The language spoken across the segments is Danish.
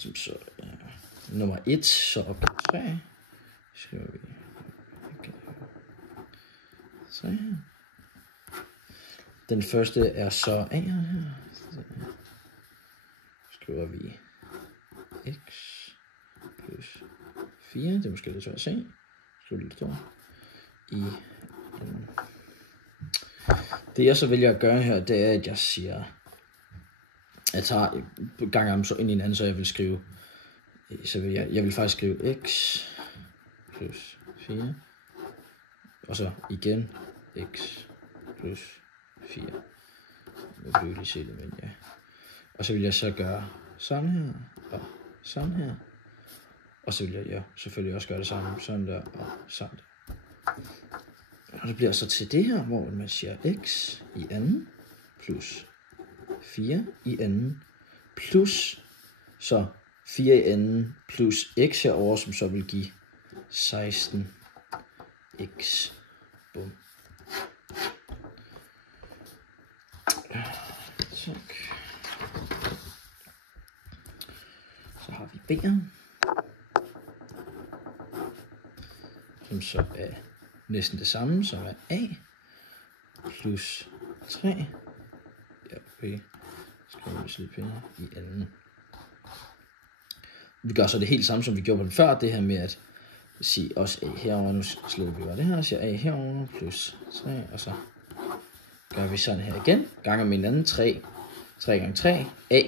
som så nummer 1, så opgave 3. Skriver vi opgave 3 her. Den første er så A her. Skriver vi x plus 4. Det er måske lidt svært at se. Skriver lidt stort. I n. Det jeg så vælger at gøre her, det er, at jeg siger, jeg tager ganger dem så ind i en anden, så jeg vil skrive, så vil jeg vil faktisk skrive x plus 4, og så igen x plus 4. Jeg vil lige se det, men ja. Og så vil jeg så gøre sådan her, og sådan her. Og så vil jeg selvfølgelig også gøre det samme, sådan der, og sådan der. Og det bliver så til det her, hvor man siger x i anden, plus 4 i anden, plus så 4 i anden, plus x herover, som så vil give 16x. Bum. Tak. Så har vi b'eren, som så er næsten det samme, som er a, plus 3, ja, okay, skriver vi lidt pændere i anden. Vi gør så det helt samme, som vi gjorde på den før, det her med at sige også a herover. Nu slutter vi bare det her og siger a herover, plus 3, og så gør vi sådan her igen, ganger med hinanden, 3 gange 3, a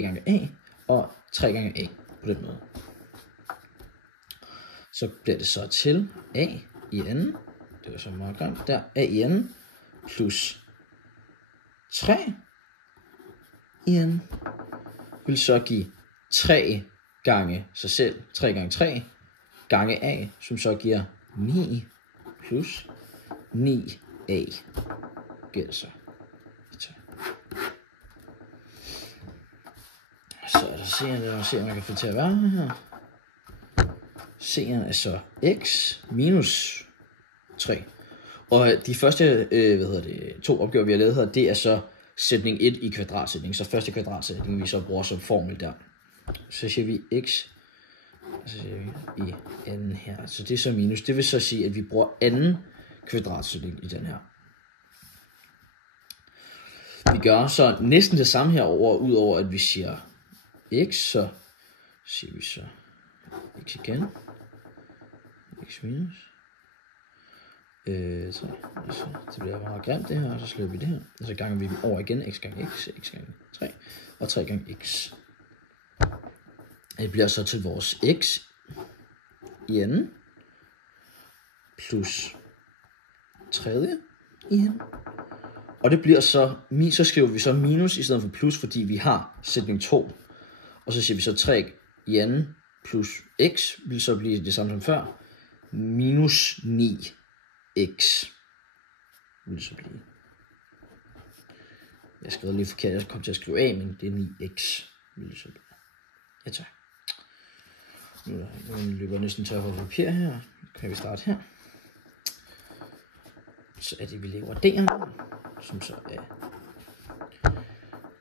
gange a, og 3 gange a på den måde. Så bliver det så til a i anden, det var så meget grimt, der a i anden, plus 3 i anden, vil så give 3 gange sig selv, 3 gange 3, gange a, som så giver 9, plus 9a, giver det så. Så er der C'eren, lad os se, om jeg kan få det til at være her. C'eren er så x minus 3. Og de første 2 opgaver, vi har lavet her, det er så sætning 1 i kvadratsætning. Så første kvadratsætning, vi så bruger som formel der. Så siger vi x, og så siger vi i anden her. Så det er så minus. Det vil så sige, at vi bruger anden kvadratsætning i den her. Vi gør så næsten det samme herover, udover at vi siger x, så siger vi så x igen, x minus, så det bliver meget grimt det her, og så slår vi det her, og så ganger vi dem over igen, x gange x, x gange 3, og 3 gange x. Det bliver så til vores x i anden, plus 3 i anden. Og det bliver så skriver vi så minus i stedet for plus, fordi vi har sætning 2. Og så siger vi så 3 i anden plus x vil så blive det samme som før. Minus 9x vil så blive. Jeg skrev lige forkert, jeg kom til at skrive a, men det er 9x vil det så blive. Ja, tak. Nu løber jeg næsten tør for papir her. Nu kan vi starte her. Så er det, vi laver D'erne, som så er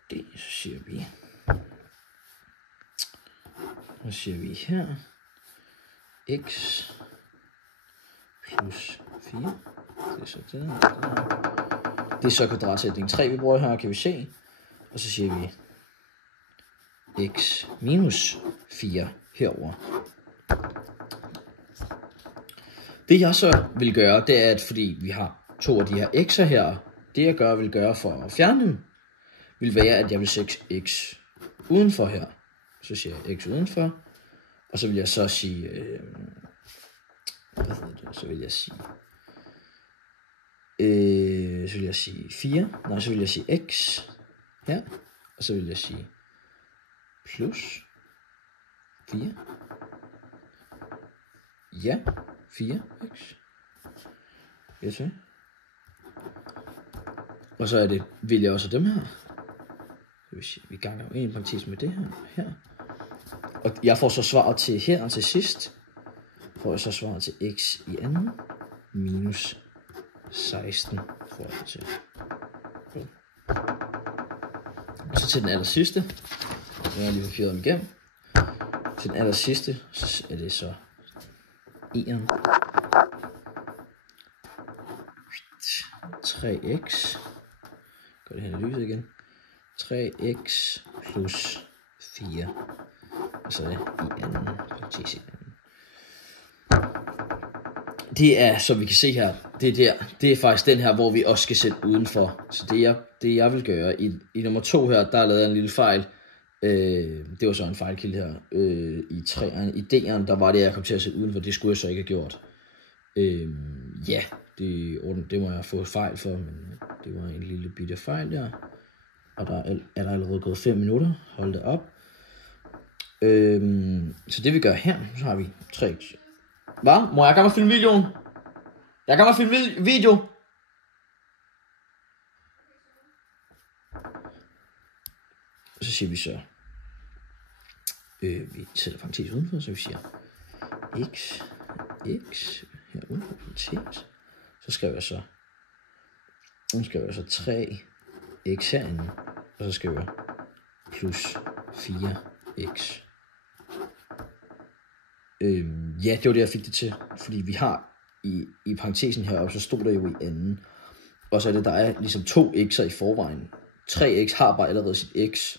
det, så siger vi, og siger vi her, x plus 4, det er så det her. Det er så kvadratsætning 3, vi bruger her, kan vi se, og så siger vi x minus 4 herover. Det jeg så vil gøre, det er, at fordi vi har 2 af de her x'er her, det jeg vil gøre for at fjerne dem, vil være, at jeg vil sætte x udenfor her. Så siger jeg x udenfor, og så vil jeg så sige, så vil jeg sige 4, nej, så vil jeg sige x her, og så vil jeg sige plus 4, ja, 4x, yes, og så er det, vil jeg også dem her. Det vil sige, vi ganger en parentes med det her. Og jeg får så svaret til her til sidst. Får jeg så svaret til x i anden minus 16 får jeg til. Og så til den aller sidste. Jeg har lige fået dem igennem. Til den aller sidste, så er det så 1'eren. 3x. Gør det her i lyset igen. 3x plus 4. Og så er det i anden parentes. Det er, som vi kan se her, det er faktisk den her, hvor vi også skal sætte udenfor. Så det jeg vil gøre, i nummer 2 her, der er lavet en lille fejl. Det var så en fejlkilde her. I 3'eren, i D'eren, der var det, jeg kom til at sætte udenfor. Det skulle jeg så ikke have gjort. Ja, det må jeg få fejl for, men det var en lille bitte fejl der. Og der er der allerede gået 5 minutter. Hold det op. Så det vi gør her, så har vi 3. Hvad? Må jeg gerne filme videoen? Jeg kan filme video. Så siger vi så, vi sætter parentes udenfor, så vi siger x her udenfor parentes. Så skriver jeg så 3x herinde, og så skriver jeg plus 4x. Ja, det var det, jeg fik det til, fordi vi har i parentesen heroppe, så stod der jo i anden, og så er det, der er ligesom 2 x'er i forvejen. 3x har bare allerede sit x,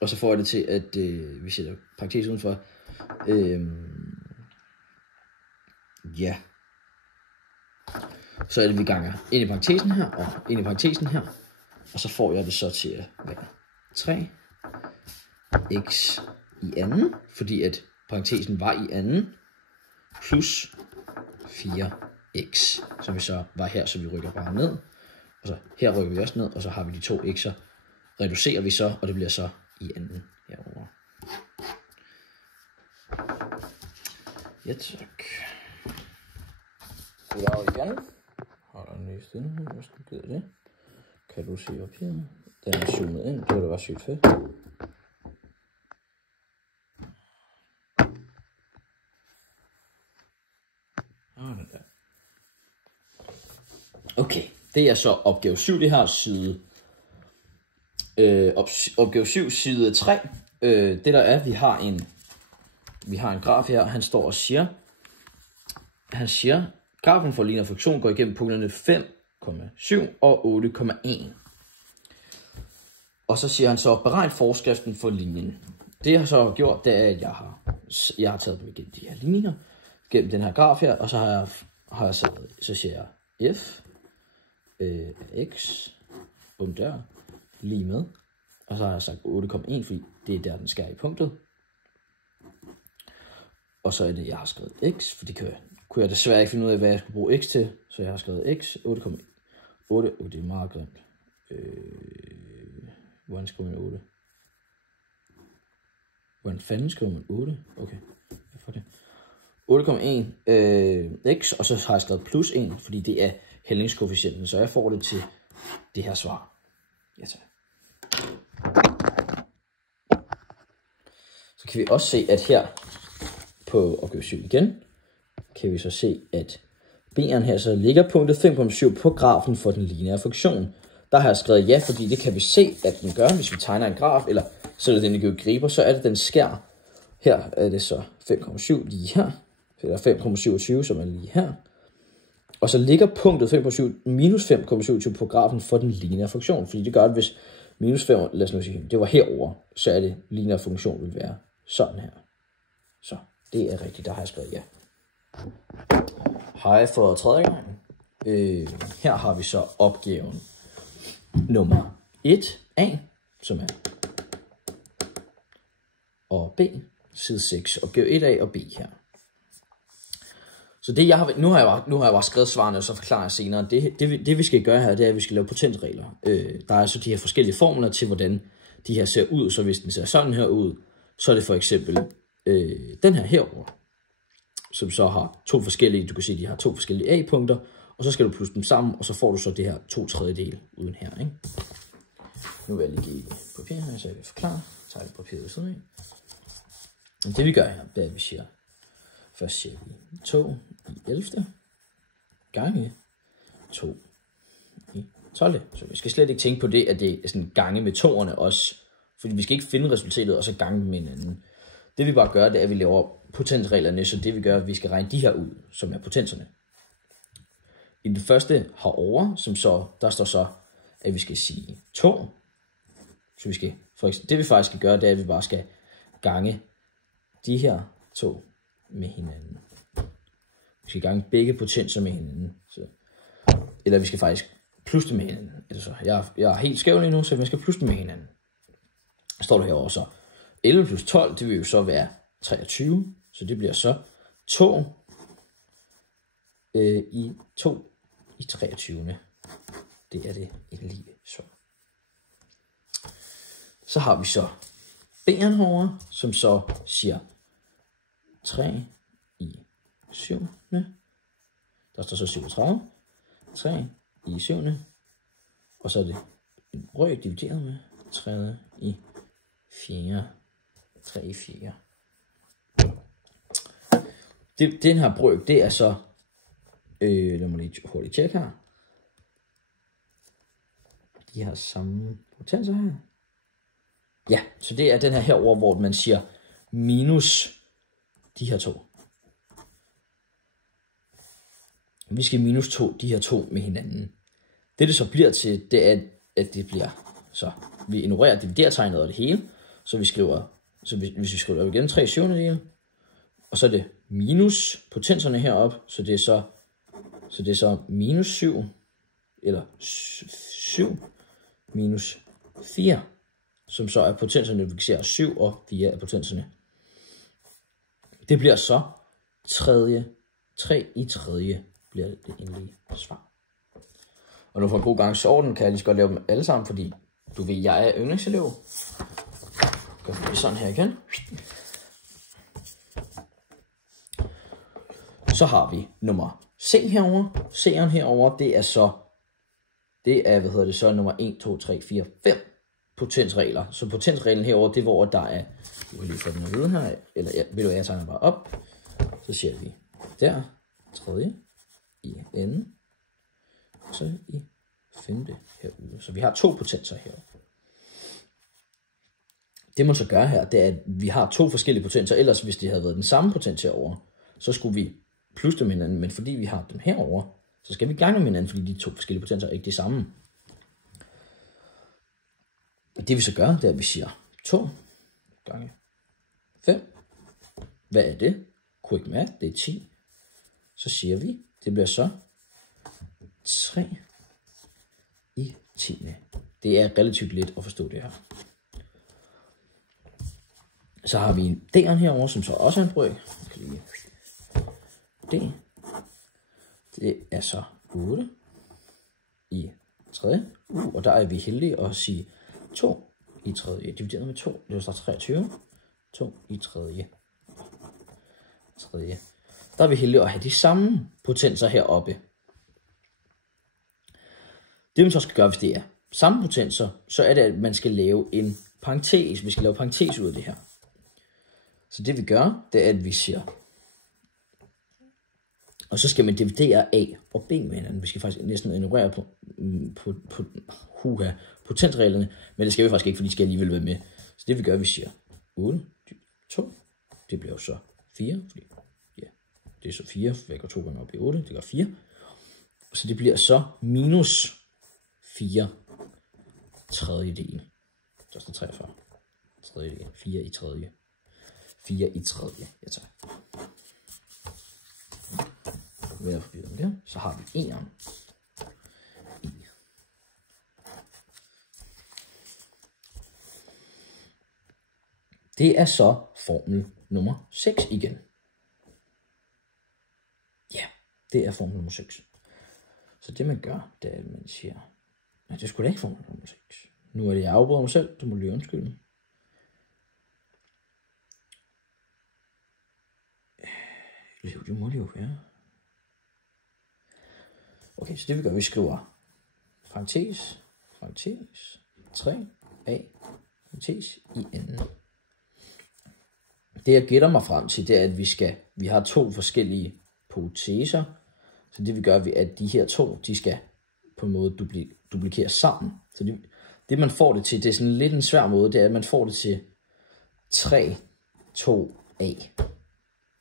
og så får jeg det til, at vi sætter parentes udenfor. Ja. Så er det, vi ganger ind i parentesen her, og ind i parentesen her, og så får jeg det så til at være 3x i anden, fordi at parentesen var i anden, plus 4x, som vi så var her, så vi rykker bare ned, og så her rykker vi også ned, og så har vi de 2 x'er, reducerer vi så, og det bliver så i anden herovre. Ja, tak. Goddag igen. Holder den lige stille her, hvis du gider det. Kan du se papiret? Den er zoomet ind, det var da bare sygt fedt. Okay, det er så opgave 7, det her side. Opgave 7, side 3. Det der er, vi har en graf her, han står og siger, grafen for lineær funktion går igennem punkterne 5,7 og 8,1. Og så siger han så, beregn forskriften for linjen. Det jeg så har gjort, det er, at jeg har taget dem igennem de her linjer, gennem den her graf her, og så har jeg så siger jeg f x der lige med, og så har jeg sagt 8,1, fordi det er der, den skærer i punktet. Og så er det, jeg har skrevet x, for det kunne jeg desværre ikke finde ud af, hvad jeg skulle bruge x til, så jeg har skrevet x 8,8. Det er meget grimt. Hvordan skriver man 8? Hvordan fanden skriver man 8? Okay, jeg får det. 8,1 x, og så har jeg skrevet plus 1, fordi det er hældningskoefficienten, så jeg får det til det her svar. Ja, tak. Så kan vi også se, at her på opgave 7 igen, kan vi så se, at B'eren her så ligger punktet 5,7 på grafen for den lineære funktion. Der har jeg skrevet ja, fordi det kan vi se, at den gør, hvis vi tegner en graf, eller sætter den i GeoGebra, så er det, den skær. Her er det så 5,7 lige her, eller 5,27, som er lige her. Og så ligger punktet 5,7 minus 5,27 på grafen for den lineære funktion, fordi det gør, at hvis minus 5, lad os nu sige, det var herover, så er det lineære funktion vil være sådan her. Så det er rigtigt, der har jeg skrevet ja. Hej for tredje gang. Her har vi så opgaven nummer 1a, som er og B, side 6, opgave 1a og B her. Så det nu har jeg bare skrevet svarene, og så forklarer jeg senere. Det vi skal gøre her, det er, at vi skal lave potensregler. Der er så de her forskellige formler til, hvordan de her ser ud. Så hvis den ser sådan her ud, så er det for eksempel den her herover, som så har 2 forskellige, du kan se, de har 2 forskellige A-punkter, og så skal du plusse dem sammen, og så får du så det her 2/3 uden her, ikke? Nu vil jeg lige give papir her, så jeg vil forklare. Så tager jeg papiret ved siden af. Det vi gør her, det er, at vi siger, først siger vi 2 i 11. gange 2 i 12. Så vi skal slet ikke tænke på det, at det er sådan gange med toerne også, fordi vi skal ikke finde resultatet og så gange med hinanden. Det vi bare gør, det er, at vi laver potensreglerne, så det vi gør, at vi skal regne de her ud, som er potenserne. I den første herovre, som så, der står så, at vi skal sige 2. Så vi skal, for eksempel, det vi faktisk skal gøre, det er, at vi bare skal gange de her 2 med hinanden. Vi skal gange begge potenser med hinanden. Så. Eller vi skal faktisk plusse det med hinanden. Altså, jeg er helt skæv lige nu, så vi skal plusse det med hinanden. Står der herovre så. 11 plus 12, det vil jo så være 23. Så det bliver så 2 i 23. Det er det endelige svar. Så har vi så B'eren herovre, som så siger 3 i 7. Der står så 37. 3 i 7. Og så er det en brøk divideret med 3 i 4. 3 i 4. Den her brøk, det er så, lad mig lige hurtigt tjekke her. De har samme potenser her. Ja, så det er den her herovre, hvor man siger minus de her 2. Vi skal minus 2, de her 2 med hinanden. Det så bliver til, det er, at det bliver, så vi ignorerer dividertegnet og det hele, så vi skriver, så hvis vi skriver igen 3/7, og så er det minus potenserne herop, så det er så minus 7, eller 7 minus 4, som så er potenserne, vi kan se 7 og 4 er potenserne. Det bliver så 3 i 3 bliver det endelige svar. Og nu for en god gangs orden kan jeg lige så godt lave dem alle sammen, fordi du ved, jeg er yndlingselev. Gør vi sådan her igen. Så har vi nummer C herovre. C'eren herovre, det er så nummer 1, 2, 3, 4, 5 potensregler. Så potensreglen herovre, det er hvor der er, du kan lige få den at vide her, eller vil du, jeg tegner bare op. Så siger vi der, 3 i enden, og så i 5 herude. Så vi har 2 potenser herovre. Det man så gør her, det er, at vi har 2 forskellige potenser. Ellers hvis det havde været den samme potens herovre, så skulle vi plusse dem med hinanden. Men fordi vi har dem herovre, så skal vi gange med hinanden, fordi de 2 forskellige potenser er ikke de samme. Det vi så gør, det er, at vi siger 2 gange 5. Hvad er det? Quick math, det er 10. Så siger vi, det bliver så 3 i 10. Det er relativt let at forstå det her. Så har vi en D'eren herovre, som så også er en brøk. D. Det er så 8 i 3. Og der er vi heldige at sige 2 i 3. Divideret med 2. Det er så 23. 2 i 3. Der er vi heldige at have de samme potenser heroppe. Det man så skal gøre, hvis det er samme potenser, så er det, at man skal lave en parentes. Vi skal lave parentes ud af det her. Så det vi gør, det er, at vi siger, og så skal man dividere A og B med hinanden. Vi skal faktisk næsten ignorere potensreglerne, men det skal vi faktisk ikke, for de skal alligevel være med. Så det vi gør, vi siger 8, 2, det bliver jo så 4, fordi ja, det er så 4, for jeg går 2 gange op i 8, det gør 4. Så det bliver så minus 4 tredjedel. Der står 43. Tredjedel. 4 i tredje. 4 i tredje. Jeg tager. Så har vi E'eren. Det er så formel nummer 6 igen. Ja, det er formel nummer 6. Så det man gør, det er, at man siger, nej, det skulle da ikke formel nummer 6. Nu er det, jeg afbryder mig selv, du må lige undskylde. Det må det jo være. Okay, så det vi gør, vi skriver parentes, 3, A, parentes i enden. Det jeg gætter mig frem til, det er, at vi har 2 forskellige hypoteser. Så det vi gør, at de her 2, de skal på en måde duplikere sammen. Så det man får det til, det er sådan lidt en svær måde, det er, at man får det til 3 2a.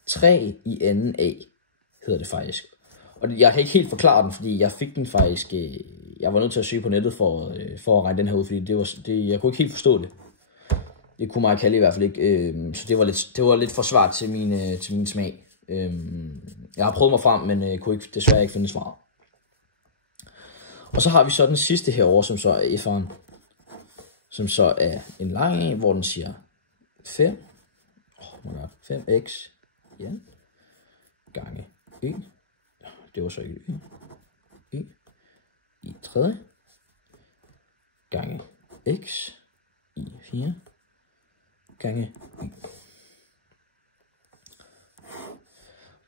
3 i anden a hedder det faktisk. Og jeg kan ikke helt forklare den, fordi jeg fik den faktisk... Jeg var nødt til at søge på nettet for at regne den her ud, fordi jeg kunne ikke helt forstå det. Det kunne Maja Calli i hvert fald ikke. Så det var lidt for svært til min smag. Jeg har prøvet mig frem, men kunne desværre ikke finde svaret. Og så har vi så den sidste herovre, som så er F'eren. Som så er en lang en, hvor den siger 5. 5x gange y. Det var så y. Y i tredje gange x i 4 gange y.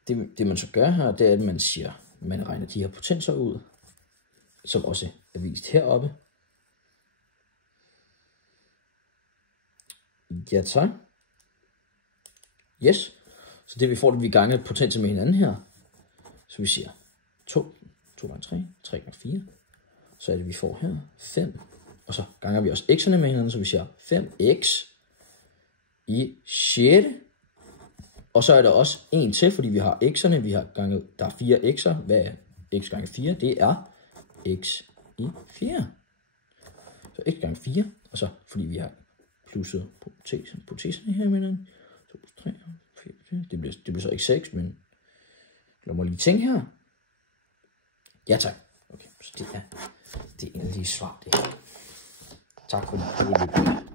Det man så gør her, det er, at man regner de her potenser ud, som også er vist heroppe. Ja, tak. Yes. Så det vi får, det vi ganger potenser med hinanden her. Så vi siger 2 gange 3, 3 gange 4. Så er det, vi får her 5. Og så ganger vi også x'erne med hinanden, så vi siger 5x i 6. Og så er der også en til, fordi vi har x'erne, vi har ganget, der er 4 x'er. Hvad er x gange 4? Det er x i 4. Så x gange 4, og så fordi vi har plusset potenserne her med hinanden. 2, 3, 4, 4. Det bliver så ikke 6, men lad mig lige tænke her. Ja tak. Okay, så det er endelige svar det her. Tak for det.